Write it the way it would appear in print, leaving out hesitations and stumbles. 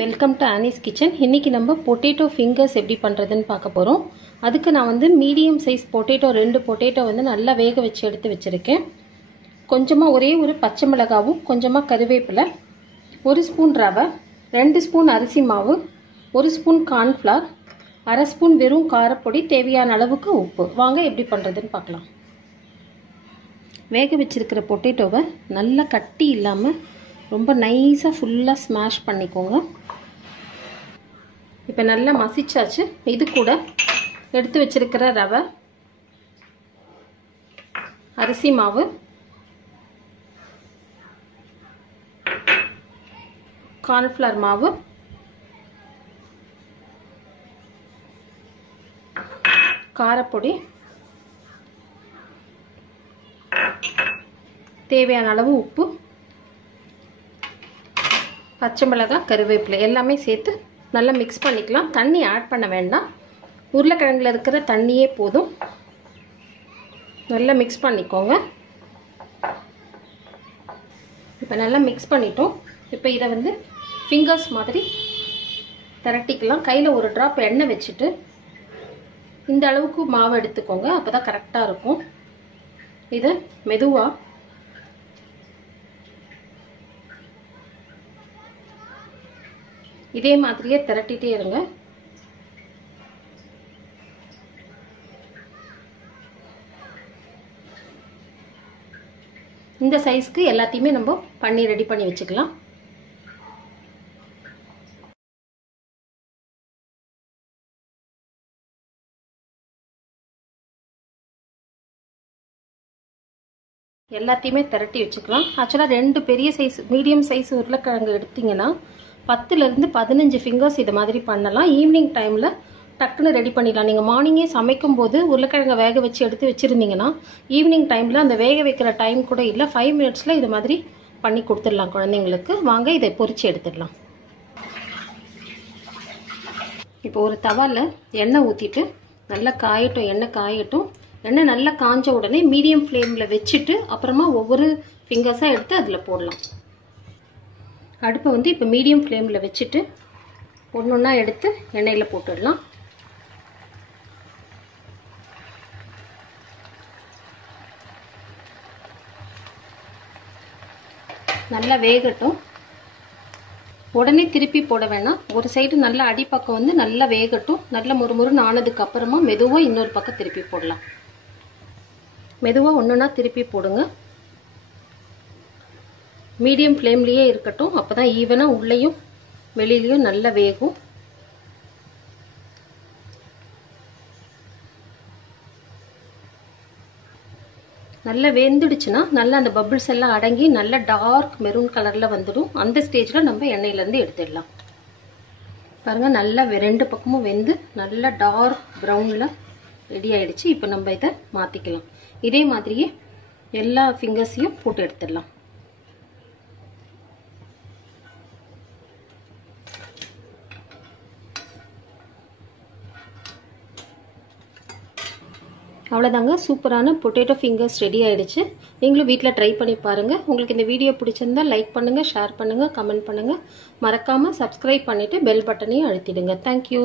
Welcome to Annie's kitchen. இன்றைக்கி நம்ம potato fingers எப்படி பண்ணுறதுன்னு பார்க்க போகிறோம். அதுக்கு நான் வந்து மீடியம் சைஸ் பொட்டேட்டோ 2 பொட்டேட்டோ வந்து நல்லா வேக வச்சு எடுத்து வச்சுருக்கேன். கொஞ்சமாக ஒரே ஒரு பச்சை மிளகாவும் கொஞ்சமாக கருவேப்பிலை, 1 ஸ்பூன் ரவை, 2 ஸ்பூன் அரிசி மாவு, 1 ஸ்பூன் கார்ன்ஃப்ளவர், 1/2 ஸ்பூன் வெறும் காரப்பொடி, தேவையான அளவுக்கு உப்பு. வாங்க எப்படி பண்ணுறதுன்னு பார்க்கலாம். வேக வச்சுருக்கிற பொட்டேட்டோவை நல்லா கட்டி இல்லாமல் ரொம்ப நைஸாக ஃபுல்லாக ஸ்மாஷ் பண்ணிக்கோங்க. இப்போ நல்லா மசிச்சாச்சு. இது கூட எடுத்து வச்சிருக்கிற ரவை, அரிசி மாவு, கார்ன்ஃப்ளவர் மாவு, காரப்பொடி, தேவையான அளவு உப்பு, பச்சை மிளகாய், கருவேப்பிலை எல்லாமே சேர்த்து நல்லா மிக்ஸ் பண்ணிக்கலாம். தண்ணி ஆட் பண்ண வேண்டாம், உருளைக்கிழங்குல இருக்கிற தண்ணியே போதும். நல்லா மிக்ஸ் பண்ணிக்கோங்க. இப்போ நல்லா மிக்ஸ் பண்ணிட்டோம். இப்போ இதை வந்து ஃபிங்கர்ஸ் மாதிரி திரட்டிக்கலாம். கையில் ஒரு ட்ராப் எண்ணெய் வச்சுட்டு இந்த அளவுக்கு மாவு எடுத்துக்கோங்க, அப்போ தான் கரெக்டாக இருக்கும். இதை மெதுவாக இதே மாதிரியே திரட்டிட்டே இருங்க. இந்த சைஸ்க்கு எல்லாத்தையுமே நம்ம பண்ணி ரெடி பண்ணி வச்சுக்கலாம். எல்லாத்தையுமே திரட்டி வச்சுக்கலாம். ஆக்சுவலாக 2 பெரிய சைஸ் மீடியம் சைஸ் உருளைக்கிழங்கு எடுத்தீங்கன்னா 10லேருந்து 15 ஃபிங்கர்ஸ் இது மாதிரி பண்ணலாம். ஈவினிங் டைமில் டக்குன்னு ரெடி பண்ணிடலாம். நீங்கள் மார்னிங்கே சமைக்கும் போது உருளைக்கிழங்கை வேக வச்சு எடுத்து வச்சுருந்தீங்கன்னா ஈவினிங் டைமில் அந்த வேக வைக்கிற டைம் கூட இல்லை, 5 மினிட்ஸில் இது மாதிரி பண்ணி கொடுத்துடலாம் குழந்தைங்களுக்கு. வாங்க இதை பொரிச்சு எடுத்துடலாம். இப்போ ஒரு தவாவில் எண்ணெய் ஊற்றிட்டு நல்லா காயட்டும், எண்ணெய் காயட்டும். எண்ணெய் நல்லா காஞ்ச உடனே மீடியம் ஃப்ளேமில் வச்சுட்டு அப்புறமா ஒவ்வொரு ஃபிங்கர்ஸாக எடுத்து அதில் போடலாம். அடுப்பை வந்து இப்போ மீடியம் ஃப்ளேமில் வச்சுட்டு ஒன்று ஒன்றா எடுத்து எண்ணெயில் போட்டுடலாம். நல்லா வேகட்டும். உடனே திருப்பி போட வேணாம். ஒரு சைடு நல்லா அடிப்பக்கம் வந்து நல்லா வேகட்டும். நல்லா முறுமுறுன்னு ஆனதுக்கு அப்புறமா மெதுவாக இன்னொரு பக்கம் திருப்பி போடலாம். மெதுவாக ஒன்று ஒன்றா திருப்பி போடுங்க. மீடியம் ஃப்ளேம்லேயே இருக்கட்டும், அப்போ தான் ஈவனாக உள்ளேயும் வெளியிலையும் நல்லா வேகும். நல்லா வெந்துடுச்சுன்னா நல்லா அந்த பபிள்ஸ் எல்லாம் அடங்கி நல்லா டார்க் மெரூன் கலரில் வந்துடும். அந்த ஸ்டேஜில் நம்ம எண்ணெயிலேருந்து எடுத்துடலாம். பாருங்கள், நல்லா 2 பக்கமும் வெந்து நல்லா டார்க் ப்ரௌனில் ரெடி ஆகிடுச்சு. இப்போ நம்ம இதை மாற்றிக்கலாம். இதே மாதிரியே எல்லா ஃபிங்கர்ஸையும் போட்டு எடுத்துடலாம். அவ்வளோதாங்க, சூப்பரான பொட்டேட்டோ ஃபிங்கர்ஸ் ரெடி ஆகிடுச்சு. நீங்களும் வீட்டில் ட்ரை பண்ணி பாருங்கள். உங்களுக்கு இந்த வீடியோ பிடிச்சிருந்தா லைக் பண்ணுங்கள், ஷேர் பண்ணுங்கள், கமெண்ட் பண்ணுங்கள். மறக்காமல் சப்ஸ்கிரைப் பண்ணிவிட்டு பெல் பட்டனையும் அழுத்திடுங்க. தேங்க்யூ.